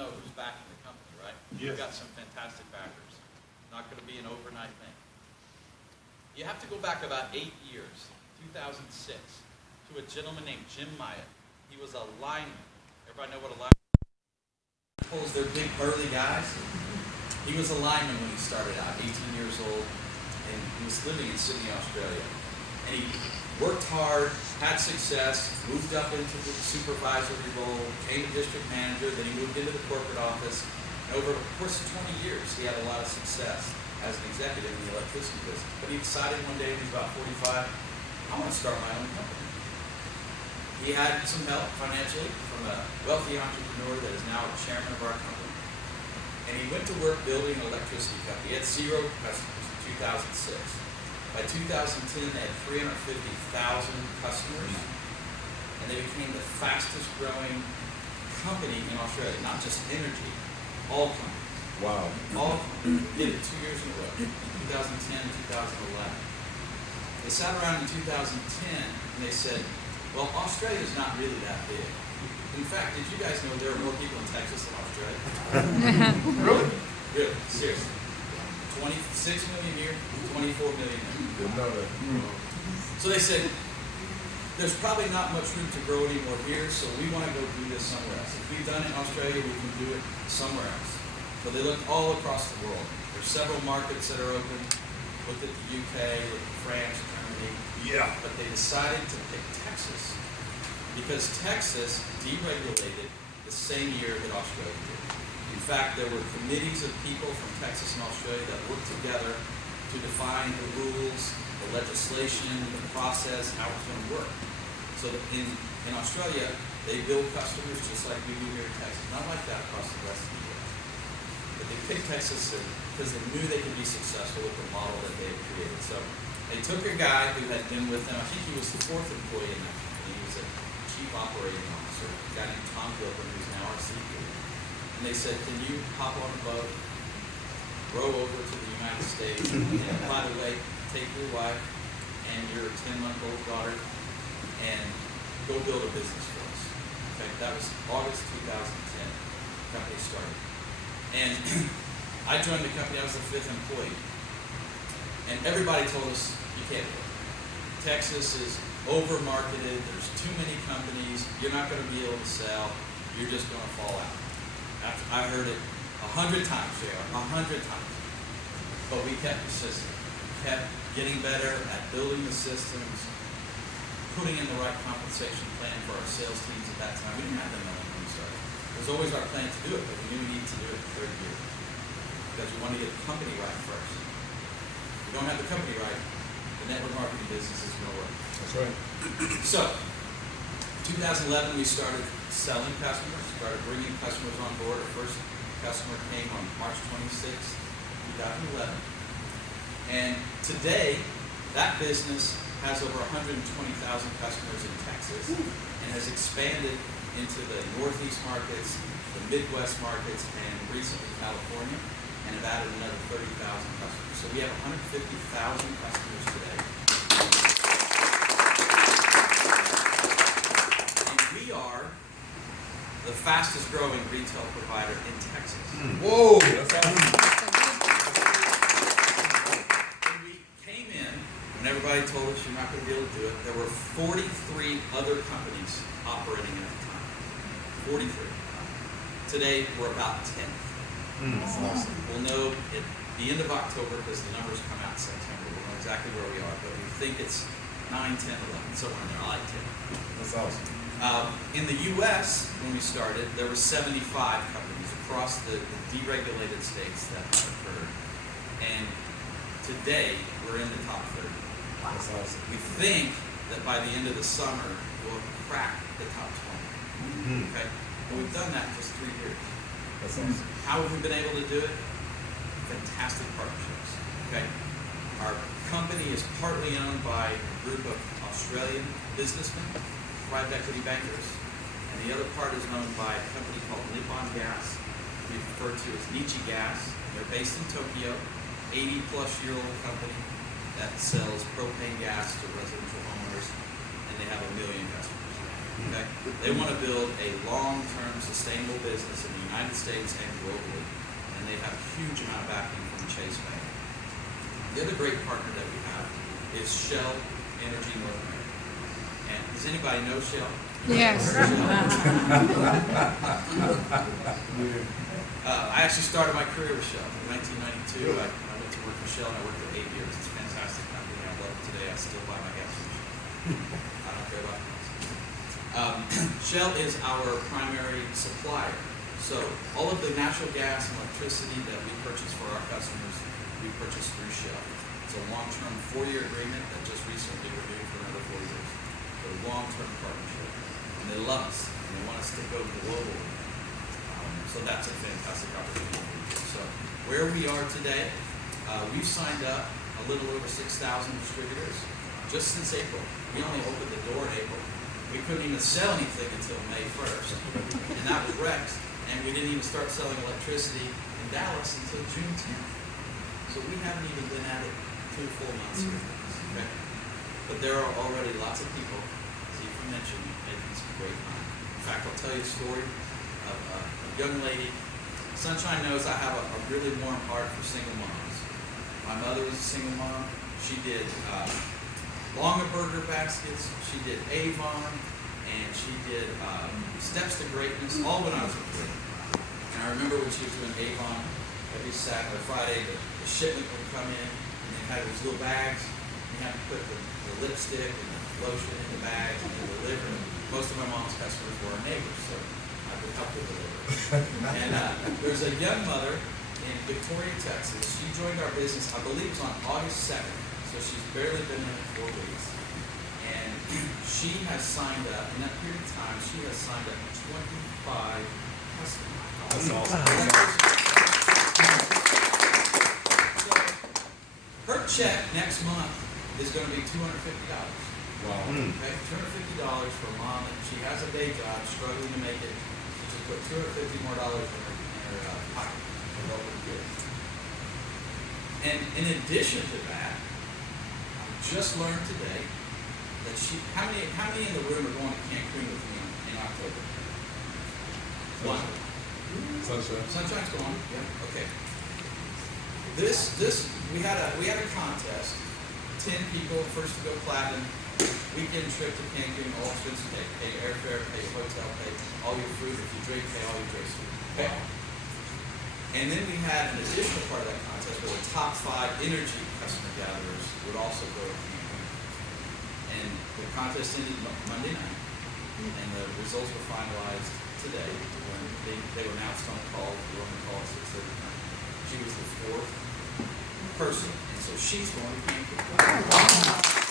know who's backing the company, right? Yes. You've got some fantastic backers. Not going to be an overnight thing. You have to go back about 8 years, 2006, to a gentleman named Jim Myatt. He was a lineman. Everybody know what a lineman is? They're big, burly guys. He was a lineman when he started out, 18 years old, and he was living in Sydney, Australia. And he worked hard, had success, moved up into the supervisory role, became a district manager, then he moved into the corporate office. And over the course of 20 years, he had a lot of success as an executive in the electricity business. But he decided one day when he was about 45, I want to start my own company. He had some help financially from a wealthy entrepreneur that is now a chairman of our company. And he went to work building an electricity company. He had 0 customers in 2006. By 2010, they had 350,000 customers, and they became the fastest growing company in Australia, not just energy, all companies. Wow. All companies did it 2 years in a row, 2010 and 2011. They sat around in 2010 and they said, well, Australia is not really that big. In fact, did you guys know there are more people in Texas than Australia? Really? Really, seriously. 26 million here, 24 million there. Didn't know that. So they said, there's probably not much room to grow anymore here, so we want to go do this somewhere else. If we've done it in Australia, we can do it somewhere else. So they looked all across the world. There's several markets that are open. Looked at the UK, looked at France, Germany. Yeah. But they decided to pick Texas because Texas deregulated the same year that Australia did. In fact, there were committees of people from Texas and Australia that worked together to define the rules, the legislation, the process, how it's going to work. So that in Australia, they build customers just like we do here in Texas. Not like that across the rest of the U.S. But they picked Texas because they knew they could be successful with the model that they had created. So they took a guy who had been with them. I think he was the 4th employee in that company. He was a chief operating officer, a guy named Tom Gilpin, who's now our CEO. And they said, can you hop on a boat, row over to the United States, and by the way, take your wife and your 10-month-old daughter and go build a business for us. Okay, that was August 2010. The company started. And I joined the company, I was the 5th employee. And everybody told us, you can't do it. Texas is over-marketed, there's too many companies, you're not going to be able to sell, you're just going to fall out. I heard it 100 times, JR, 100 times. But we kept persisting, kept getting better at building the systems, putting in the right compensation plan for our sales teams at that time. We didn't have them when we started. It was always our plan to do it, but we knew we needed to do it in the 3rd year because we wanted to get the company right first. If we don't have the company right, the network marketing business is going to work. That's right. So, 2011 we started selling customers, started bringing customers on board. Our first customer came on March 26, 2011. And today, that business has over 120,000 customers in Texas and has expanded into the Northeast markets, the Midwest markets, and recently California, and have added another 30,000 customers. So we have 150,000 customers today. And we are the fastest growing retail provider in Texas. Whoa! That's awesome. When we came in, when everybody told us you're not going to be able to do it, there were 43 other companies operating at the time. 43. Today, we're about 10. That's awesome. We'll know at the end of October, because the numbers come out in September, we'll know exactly where we are, but we think it's 9, 10, 11, somewhere in there. I like 10. That's awesome. In the U.S., when we started, there were 75 companies across the deregulated states that have occurred. And today, we're in the top 30. That's awesome. We think that by the end of the summer, we'll crack the top 20. Okay? But we've done that in just 3 years. That's awesome. How have we been able to do it? Fantastic partnerships. Okay? Our company is partly owned by a group of Australian businessmen, private equity bankers, and the other part is owned by a company called Nippon Gas, we refer to as Nichi Gas. They're based in Tokyo, 80-plus-year-old company that sells propane gas to residential homeowners, and they have 1 million customers. Okay? They want to build a long-term sustainable business in the United States and globally, and they have a huge amount of backing from Chase Bank. The other great partner that we have is Shell Energy North America. And does anybody know Shell? Yes. I actually started my career with Shell in 1992. I went to work for Shell and I worked for 8 years. It's a fantastic company. I love it today. I still buy my gas station. I don't care about gas. Shell is our primary supplier. So all of the natural gas and electricity that we purchase for our customers, we purchase through Shell. It's a long-term 4-year agreement that just recently renewed for another 4 years. So a long-term partnership. And they love us, and they want us to go global. So that's a fantastic opportunity. So where we are today, we've signed up a little over 6,000 distributors just since April. We only opened the door in April. We couldn't even sell anything until May 1st, and that was Rex. And we didn't even start selling electricity in Dallas until June 10th. So we haven't even been at it 2 full months here. Okay? But there are already lots of people, as you mentioned, making some great money. In fact, I'll tell you a story of a young lady. Sunshine knows I have a really warm heart for single moms. My mother was a single mom. She did Longaberger baskets. She did Avon, and she did Steps to Greatness, all when I was a kid. And I remember when she was doing Avon, every Saturday or Friday, the shipment would come in, and they had these little bags. You had to put the lipstick and the lotion in the bags and deliver them. Most of my mom's customers were our neighbors, so I would help her deliver. And there's a young mother in Victoria, Texas. She joined our business, I believe it was on August 2nd, so she's barely been in it 4 weeks. And she has signed up, in that period of time, she has signed up 25 customers. That's awesome. So her check next month is going to be $250. Wow. Okay, $250 for a mom that she has a day job, struggling to make it. She just put $250 more in her pocket to help her kids. And in addition to that, I just learned today that how many in the room are going to Cancun with me in October? One. Sunshine. Sunshine's going. Yeah. Okay. We had a contest. 10 people, first to go platinum, weekend trip to Cancun, all expenses paid. Pay your airfare, pay your hotel, pay all your food. If you drink, pay all your drinks. Okay. And then we had an additional part of that contest where the top 5 energy customer gatherers would also go to Cancun. And the contest ended Monday night, and the results were finalized today when they were announced on the call. We were on the call at 6:30. She was the 4th person, and so she's going to Cancun.